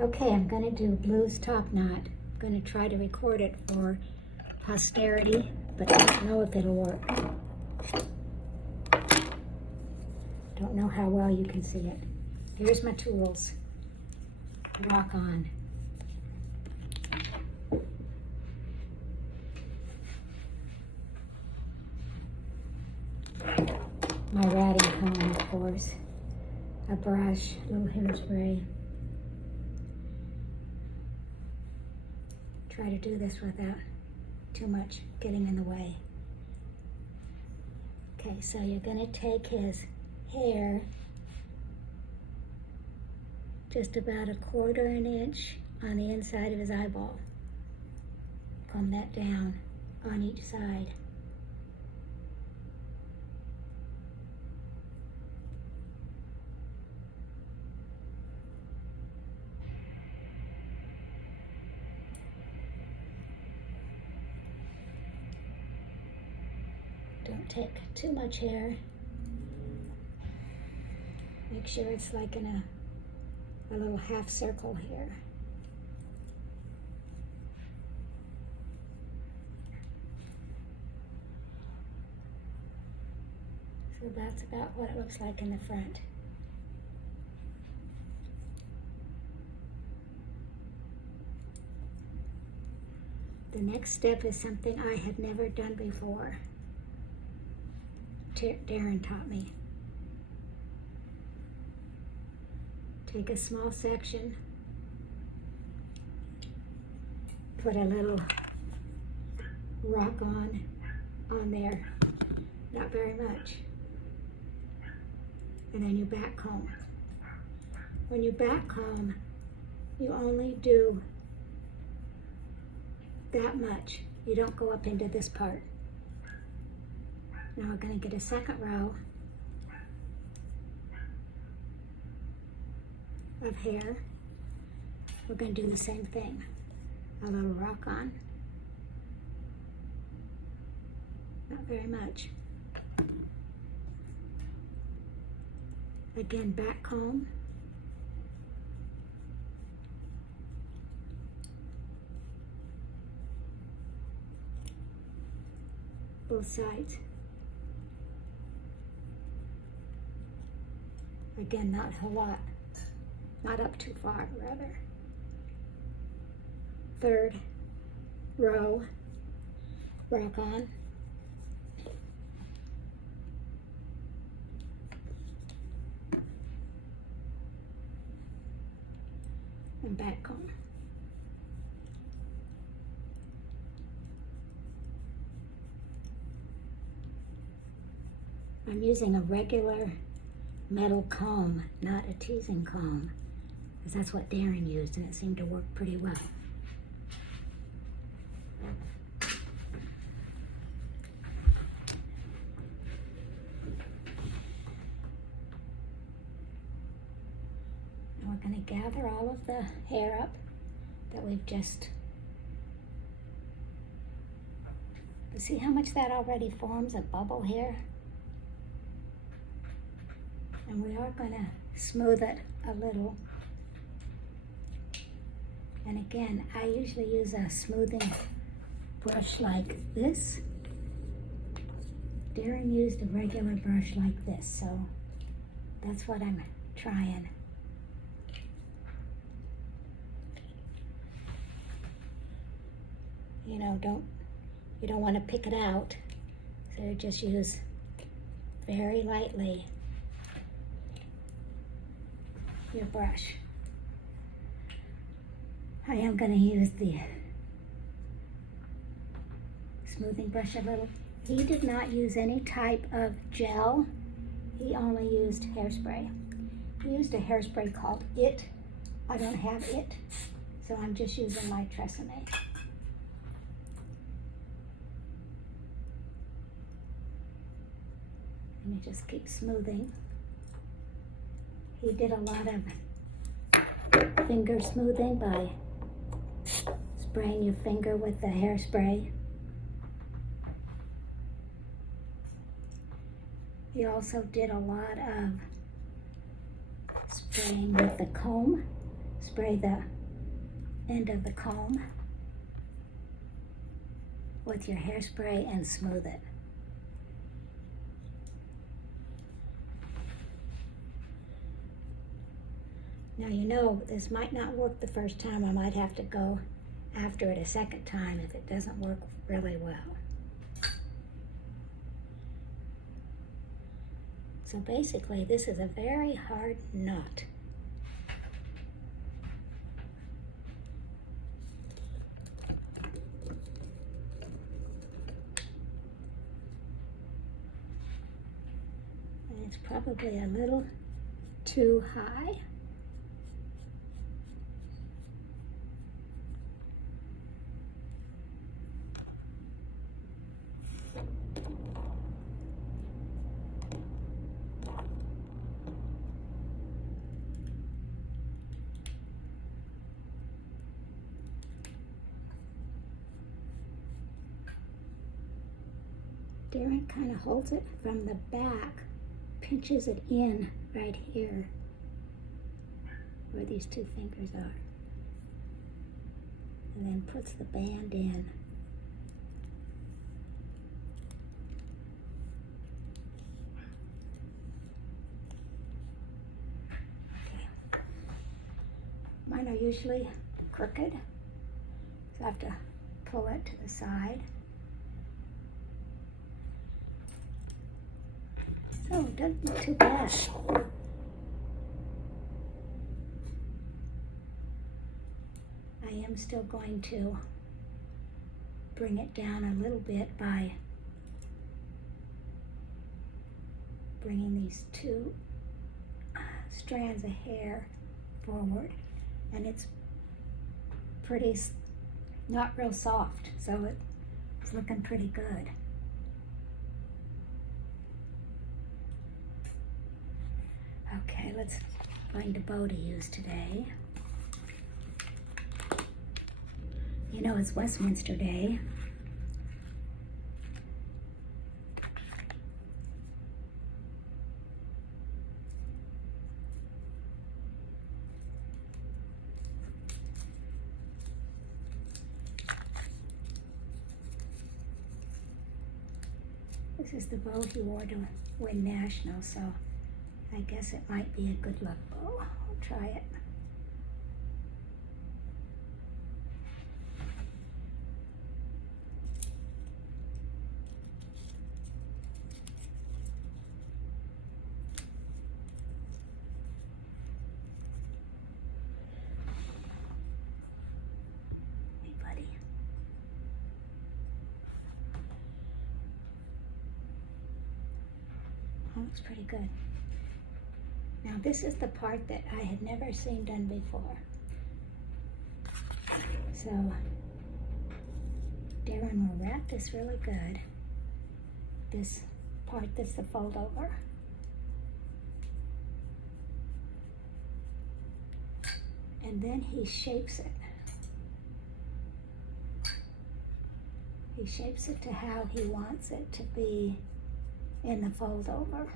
Okay, I'm going to do Blues Top Knot. I'm going to try to record it for posterity, but I don't know if it'll work. Don't know how well you can see it. Here's my tools. Rock on. My ratting comb, of course. A brush, a little hairspray. Try to do this without too much getting in the way. Okay, so you're going to take his hair just about 1/4 inch on the inside of his eyeball. Comb that down on each side. Don't take too much hair. Make sure it's like in a little half circle here. So that's about what it looks like in the front. The next step is something I had never done before. Darren taught me. Take a small section, put a little rock on there, not very much, and then you back comb. When you back comb, you only do that much. You don't go up into this part. Now we're going to get a second row of hair. We're going to do the same thing. A little rock on. Not very much. Again, back comb. Both sides. Again, not a lot, not up too far, rather. Third row, rock on. And back comb. I'm using a regular metal comb, not a teasing comb, because that's what Darren used and it seemed to work pretty well. And we're going to gather all of the hair up that we've just, see how much that already forms a bubble here? And we are going to smooth it a little. And again, I usually use a smoothing brush like this. Darren used a regular brush like this, so that's what I'm trying. You know, you don't want to pick it out, so just use very lightly your brush. I am going to use the smoothing brush a little. He did not use any type of gel. He only used hairspray. He used a hairspray called It. I don't have It, so I'm just using my Tresemme. And you just keep smoothing. He did a lot of finger smoothing by spraying your finger with the hairspray. He also did a lot of spraying with the comb, hairspray the end of the comb with your hairspray and smooth it. Now you know this might not work the first time. I might have to go after it a second time if it doesn't work really well. So basically this is a very hard knot. And it's probably a little too high. Darren kind of holds it from the back, pinches it in right here where these two fingers are, and then puts the band in. Okay. Mine are usually crooked, so I have to pull it to the side. Oh, it doesn't look too bad. I am still going to bring it down a little bit by bringing these two strands of hair forward, and it's pretty, not real soft, so it's looking pretty good. Okay, let's find a bow to use today. You know, it's Westminster Day. This is the bow he wore to win nationals, so I guess it might be a good luck bow. I'll try it. Hey, buddy. Oh, looks pretty good. Now this is the part that I had never seen done before. So Darren will wrap this really good. This part that's the fold over. And then he shapes it. He shapes it to how he wants it to be in the fold over.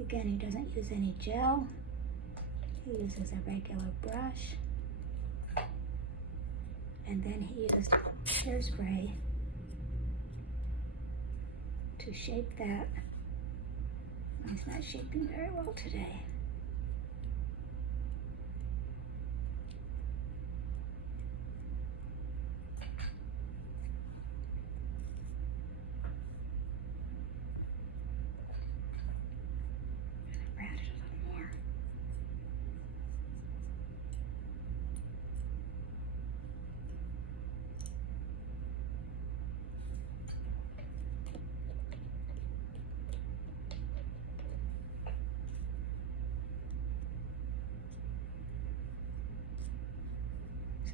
Again, he doesn't use any gel. He uses a regular brush. And then he used hairspray to shape that. He's not shaping very well today.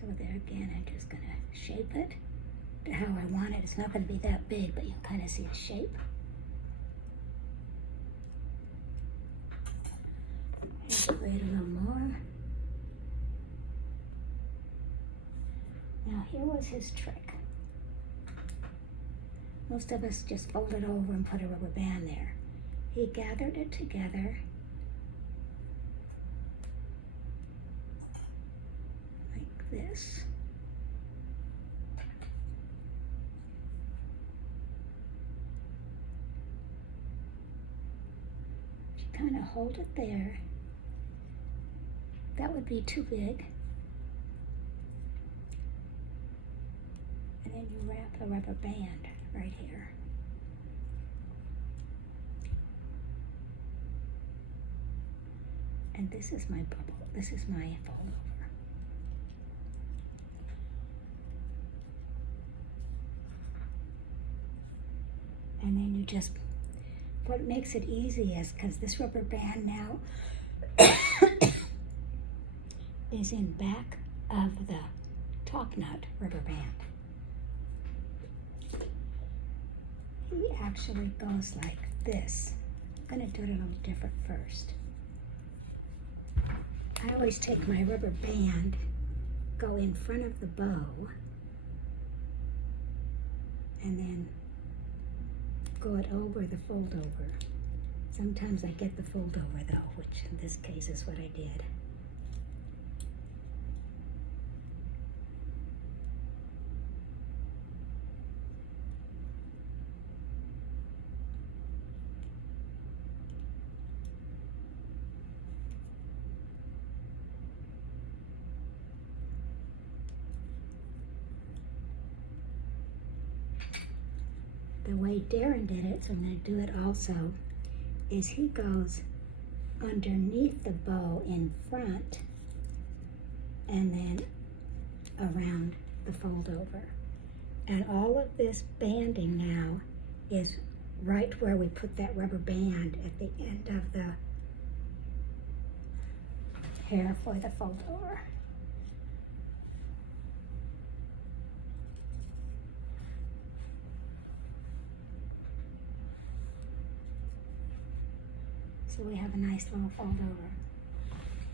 So there again, I'm just going to shape it to how I want it. It's not going to be that big, but you can kind of see the shape. Spray it a little more. Now here was his trick. Most of us just fold it over and put a rubber band there. He gathered it together this. You kind of hold it there. That would be too big. And then you wrap a rubber band right here. And this is my bubble. This is my fold over. And then you just, what makes it easy is because this rubber band now is in back of the top nut rubber band. He actually goes like this. I'm going to do it a little different first. I always take my rubber band, go in front of the bow, and then go it over the fold over. Sometimes I get the fold over though, which in this case is what I did. The way Darren did it, so I'm going to do it also, is he goes underneath the bow in front and then around the fold over. And all of this banding now is right where we put that rubber band at the end of the hair for the fold over. So we have a nice little fold over.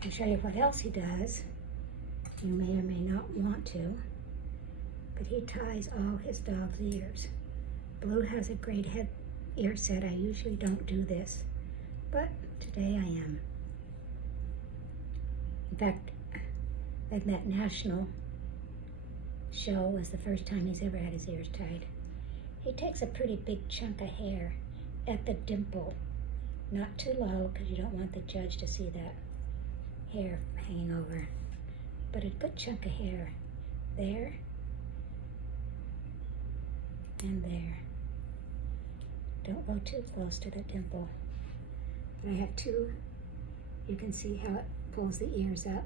I'll show you what else he does. You may or may not want to, but he ties all his dog's ears. Blue has a great head ear set. I usually don't do this, but today I am. In fact, at that national show was the first time he's ever had his ears tied. He takes a pretty big chunk of hair at the dimple. Not too low, because you don't want the judge to see that hair hanging over. But a good chunk of hair there and there. Don't go too close to the dimple. But I have two. You can see how it pulls the ears up.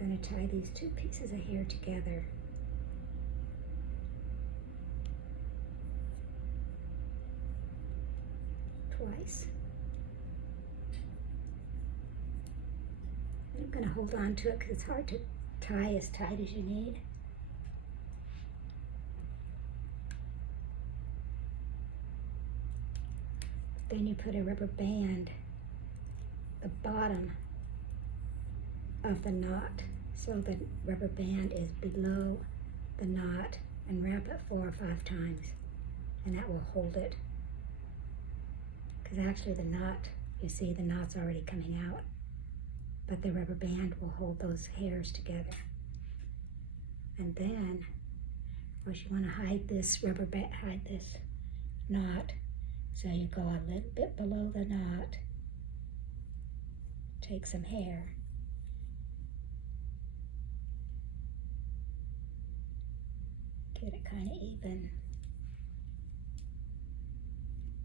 I'm going to tie these two pieces of hair together. Twice. I'm going to hold on to it because it's hard to tie as tight as you need. Then you put a rubber band the bottom of the knot so the rubber band is below the knot and wrap it 4 or 5 times, and that will hold it. Because actually the knot, you see the knot's already coming out, but the rubber band will hold those hairs together. And then, of course, you want to hide this hide this knot, so you go a little bit below the knot, take some hair, get it kind of even.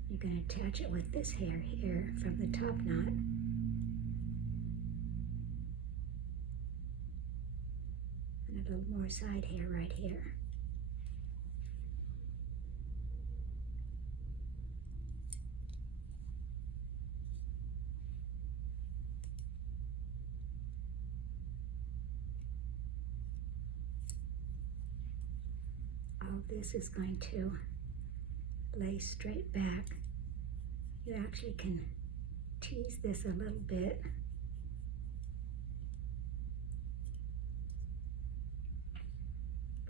You're going to attach it with this hair here from the top knot. And a little more side hair right here. All this is going to lay straight back. You actually can tease this a little bit.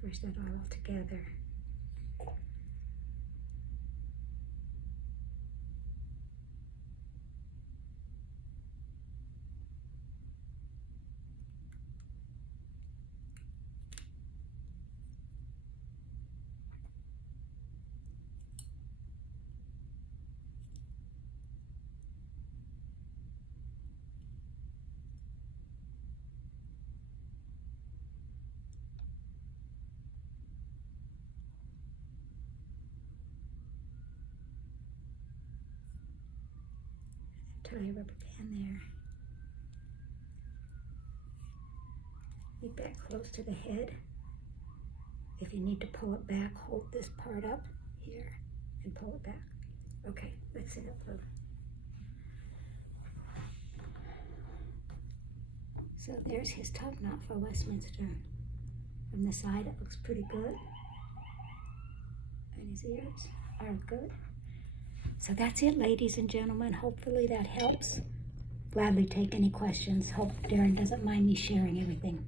Brush that all together. tie a rubber band there. Get back close to the head. If you need to pull it back, hold this part up here and pull it back. Okay, let's sit up a little. So there's his top knot for Westminster. From the side, it looks pretty good. And his ears are good. So that's it, ladies and gentlemen. Hopefully that helps. Gladly take any questions. Hope Darren doesn't mind me sharing everything.